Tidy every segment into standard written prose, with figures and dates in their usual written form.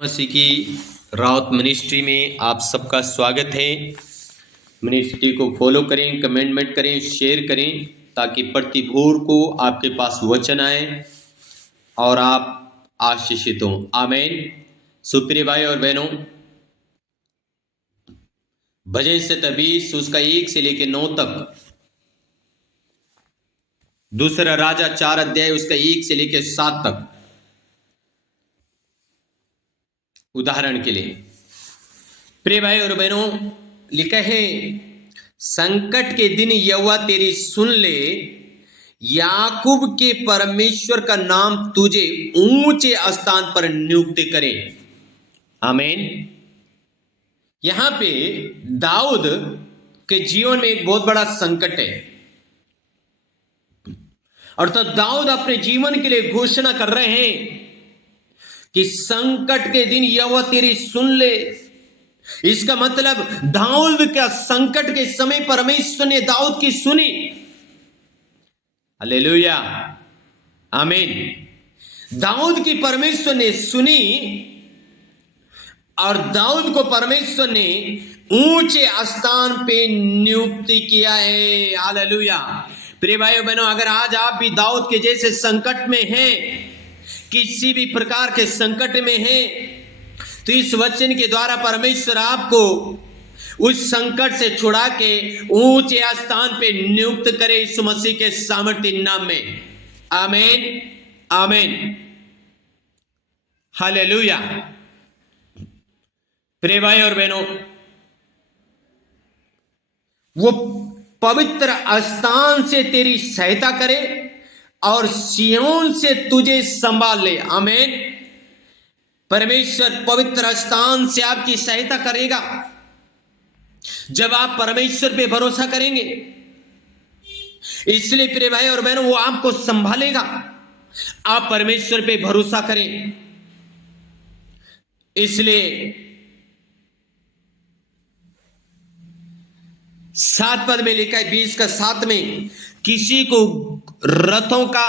मसीह की रावत मिनिस्ट्री में आप सबका स्वागत है। मिनिस्ट्री को फॉलो करें, कमेंटमेंट करें, शेयर करें ताकि प्रतिभोर को आपके पास वचन आए और आप आशीषित हों। आमीन। सुप्रिय भाई और बहनों, भजन 20 उसका 1 से लेकर 9 तक, दूसरा राजा 4 अध्याय उसका 1 से लेकर 7 तक। उदाहरण के लिए प्रिय भाई और बहनों, लिखा है, संकट के दिन यहोवा तेरी सुन ले, याकूब के परमेश्वर का नाम तुझे ऊंचे स्थान पर नियुक्त करे। आमीन। यहां पे दाऊद के जीवन में एक बहुत बड़ा संकट है, और तो दाऊद अपने जीवन के लिए घोषणा कर रहे हैं कि संकट के दिन यहोवा तेरी सुन ले। इसका मतलब दाऊद का संकट के समय परमेश्वर ने दाऊद की सुनी। हालेलुया, आमीन। दाऊद की परमेश्वर ने सुनी और दाऊद को परमेश्वर ने ऊंचे स्थान पे नियुक्त किया है। हालेलुया। प्रिय भाइयों बहनों, अगर आज आप भी दाऊद के जैसे संकट में हैं, किसी भी प्रकार के संकट में हैं, तो इस वचन के द्वारा परमेश्वर आपको उस संकट से छुड़ा के ऊंचे स्थान पे नियुक्त करे, यीशु मसीह के सामर्थ्य नाम में। आमीन, आमीन, हालेलुया। प्रिय भाई और बहनों, वो पवित्र स्थान से तेरी सहायता करे और सियोन से तुझे संभाल ले। आमीन। परमेश्वर पवित्र स्थान से आपकी सहायता करेगा जब आप परमेश्वर पे भरोसा करेंगे। इसलिए प्रिय भाई और बहनों, वो आपको संभालेगा। आप परमेश्वर पे भरोसा करें। इसलिए 7 पद में लिखा है, 20 का 7 में, किसी को रथों का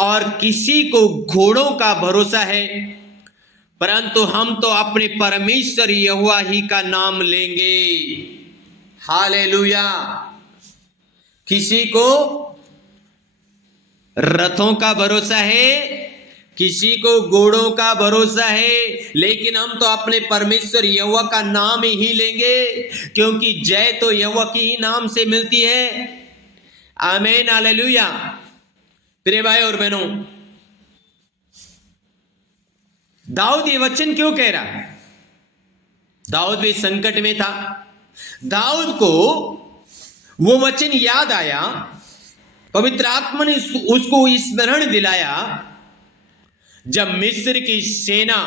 और किसी को घोड़ों का भरोसा है, परंतु हम तो अपने परमेश्वर यहोवा ही का नाम लेंगे। हालेलुया। किसी को रथों का भरोसा है, किसी को घोड़ों का भरोसा है, लेकिन हम तो अपने परमेश्वर यहोवा का नाम ही लेंगे, क्योंकि जय तो यहोवा की ही नाम से मिलती है। आमीन, हालेलुया। प्रिय भाई और बहनों, दाऊद ये वचन क्यों कह रहा है? दाऊद भी संकट में था। दाऊद को वो वचन याद आया, पवित्र आत्मा ने उसको स्मरण दिलाया, जब मिस्र की सेना,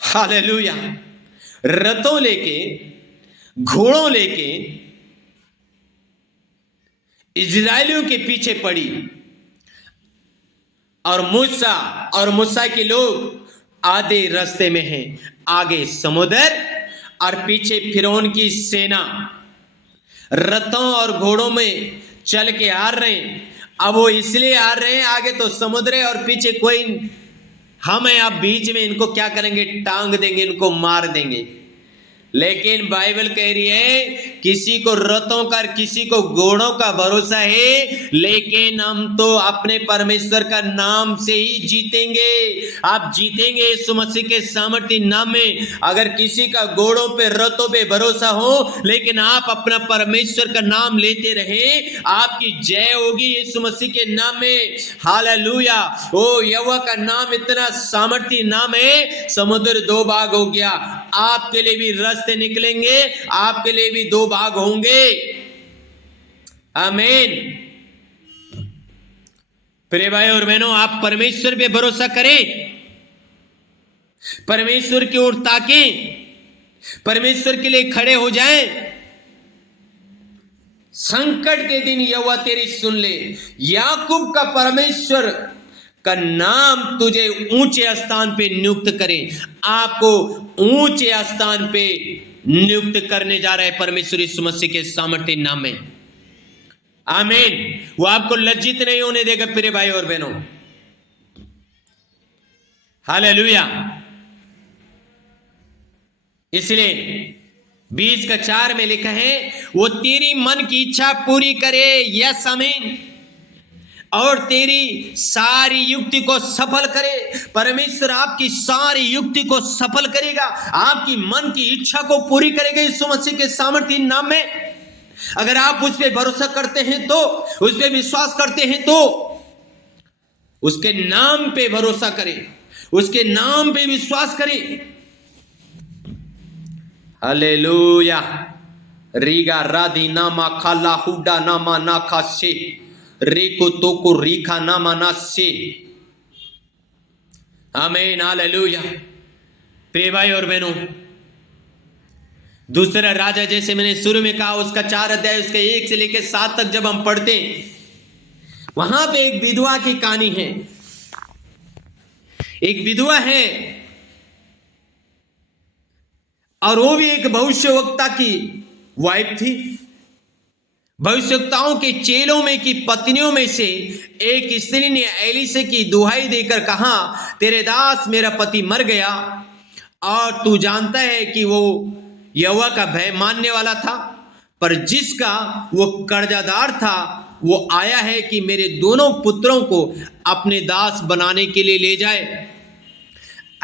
हालेलुया, रथों लेके, घोड़ों लेके इजरायलियों के पीछे पड़ी, और मूसा के लोग आधे रास्ते में हैं, आगे समुद्र और पीछे फिरौन की सेना रथों और घोड़ों में चल के आ रहे हैं। अब वो इसलिए आ रहे हैं, आगे तो समुद्र है और पीछे कोई हम हैं, आप बीच में इनको क्या करेंगे? टांग देंगे, इनको मार देंगे। लेकिन बाइबल कह रही है, किसी को रथों का, किसी को घोड़ों का भरोसा है, लेकिन हम तो अपने परमेश्वर का नाम से ही जीतेंगे। आप जीतेंगे यीशु मसीह के सामर्थ्य नाम में। अगर किसी का घोड़ों पे, रथों पे भरोसा हो, लेकिन आप अपना परमेश्वर का नाम लेते रहे, आपकी जय होगी यीशु मसीह के नाम में। हालेलुया। ओ यहोवा का नाम इतना सामर्थ्य नाम है, समुद्र 2 भाग हो गया। आपके लिए भी रास्ते निकलेंगे, आपके लिए भी 2 भाग होंगे। आमीन। प्रिय भाई और बहनों, आप परमेश्वर पे भरोसा करें, परमेश्वर की ओर ताकें, परमेश्वर के लिए खड़े हो जाएं। संकट के दिन यहोवा तेरी सुन ले, याकूब का परमेश्वर का नाम तुझे ऊंचे स्थान पे नियुक्त करे। आपको ऊंचे स्थान पे नियुक्त करने जा रहा है परमेश्वर यीशु मसीह के सामर्थ्य नाम में। आमीन। वो आपको लज्जित नहीं होने देगा। प्रिय भाई और बहनों, हालेलुया। इसलिए 20:4 में लिखा है, वो तेरी मन की इच्छा पूरी करे, यस आमीन, और तेरी सारी युक्ति को सफल करे। परमेश्वर आपकी सारी युक्ति को सफल करेगा, आपकी मन की इच्छा को पूरी करेगा यीशु मसीह के सामर्थ्य नाम में। अगर आप उस पर भरोसा करते हैं तो, उस पर विश्वास करते हैं तो, उसके नाम पे भरोसा करें, उसके नाम पे विश्वास करें। हालेलुया। रीगा राधी नामा खाला हुडा नामा नाखा से रेको तो को रीखा नामा ना से। आमीन, हालेलुया। प्रिय भाई और बहनों, दूसरा राजा, जैसे मैंने शुरू में कहा, उसका 4 अध्याय उसके 1 से लेकर 7 तक जब हम पढ़ते हैं, वहां पे एक विधवा की कहानी है। एक विधवा है और वो भी एक भविष्यवक्ता की वाइफ थी। भविष्यवक्ताओं के चेलों में की पत्नियों में से एक स्त्री ने एलीशा की दुहाई देकर कहा, तेरे दास मेरा पति मर गया और तू जानता है कि वो यहोवा का भय मानने वाला था, पर जिसका वो कर्जदार था वो आया है कि मेरे दोनों पुत्रों को अपने दास बनाने के लिए ले जाए।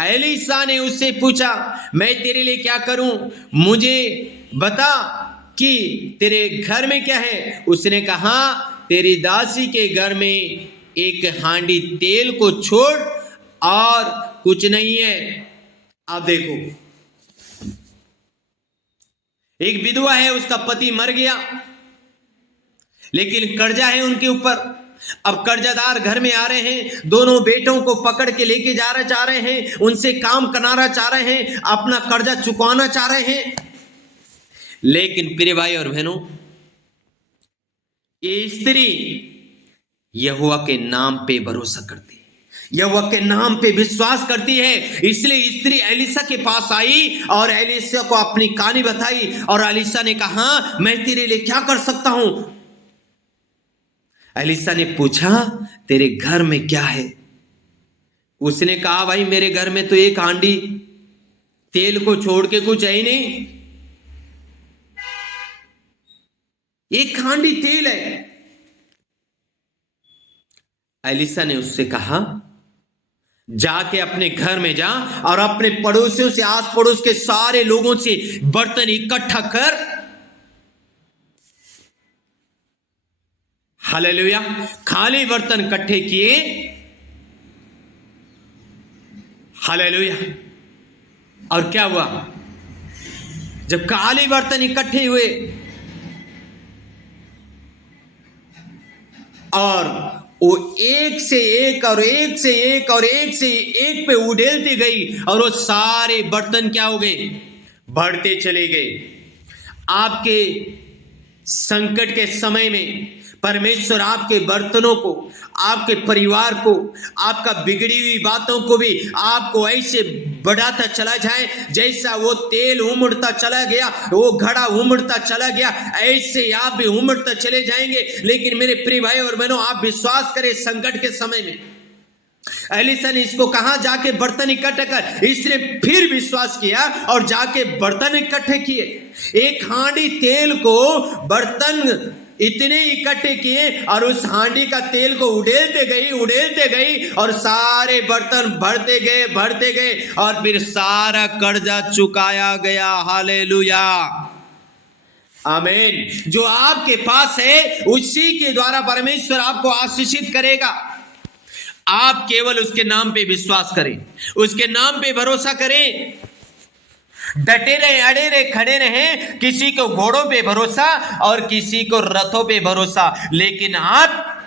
एलीशा ने उससे पूछा, मैं तेरे लिए क्या करूं, मुझे बता कि तेरे घर में क्या है। उसने कहा, तेरी दासी के घर में एक हांडी तेल को छोड़ और कुछ नहीं है। अब देखो, एक विधवा है, उसका पति मर गया, लेकिन कर्जा है उनके ऊपर। अब कर्जदार घर में आ रहे हैं, दोनों बेटों को पकड़ के लेके जाना चाह रहे हैं, उनसे काम कराना चाह रहे हैं, अपना कर्जा चुकाना चाह रहे हैं। लेकिन प्रिय भाई और बहनों, ये स्त्री यहोवा के नाम पे भरोसा करती है, यहोवा के नाम पे विश्वास करती है। इसलिए स्त्री एलीशा के पास आई और एलीशा को अपनी कहानी बताई, और एलीशा ने कहा, मैं तेरे लिए क्या कर सकता हूं। एलीशा ने पूछा, तेरे घर में क्या है। उसने कहा, भाई मेरे घर में तो एक हांडी तेल को छोड़ के कुछ है ही नहीं, एक हांडी तेल है। एलीशा ने उससे कहा, जाके अपने घर में जा और अपने पड़ोसियों से, आस पड़ोस के सारे लोगों से बर्तन इकट्ठा कर। हालेलुया। खाली बर्तन इकट्ठे किए। हालेलुया। और क्या हुआ, जब खाली बर्तन इकट्ठे हुए और वो एक से एक और एक से एक और एक से एक पे उड़ेलती गई, और वो सारे बर्तन क्या हो गए, बढ़ते चले गए। आपके संकट के समय में परमेश्वर आपके बर्तनों को, आपके परिवार को, आपका बिगड़ी हुई बातों को भी आपको ऐसे बढ़ाता चला जाए, जैसा वो तेल उमड़ता चला गया, वो घड़ा उमड़ता चला गया, ऐसे आप भी उमड़ता चले जाएंगे। लेकिन मेरे प्रिय भाई और बहनों, आप विश्वास करें, संकट के समय में एलीशा ने इसको कहा, जाके बर्तन इकट्ठे कर। इसने फिर विश्वास किया और जाके बर्तन इकट्ठे किए। एक हांडी तेल को बर्तन इतने इकट्ठे किए और उस हांडी का तेल को उड़ेलते गई और सारे बर्तन भरते गए और फिर सारा कर्जा चुकाया गया। हालेलुया, आमीन। जो आपके पास है उसी के द्वारा परमेश्वर आपको आशीषित करेगा। आप केवल उसके नाम पे विश्वास करें, उसके नाम पे भरोसा करें, डटे रहे, अड़े रहे, खड़े रहे। किसी को घोड़ों पे भरोसा और किसी को रथों पे भरोसा, लेकिन आप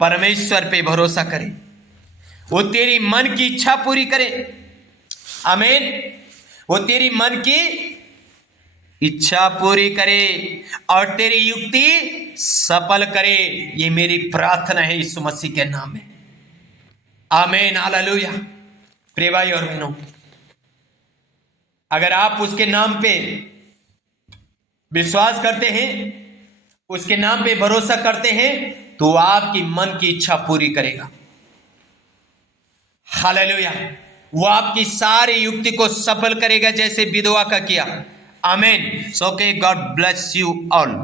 परमेश्वर पे भरोसा करें, वो तेरी मन की इच्छा पूरी करे। आमीन। वो तेरी मन की इच्छा पूरी करे और तेरी युक्ति सफल करे। ये मेरी प्रार्थना है यीशु मसीह के नाम में। आमीन, हालेलुया। प्रिय भाई और बहनों, अगर आप उसके नाम पे विश्वास करते हैं, उसके नाम पे भरोसा करते हैं, तो आपकी मन की इच्छा पूरी करेगा। हालेलुया। वो आपकी सारी युक्ति को सफल करेगा जैसे विधवा का किया। आमीन। सो के गॉड ब्लेस यू ऑल।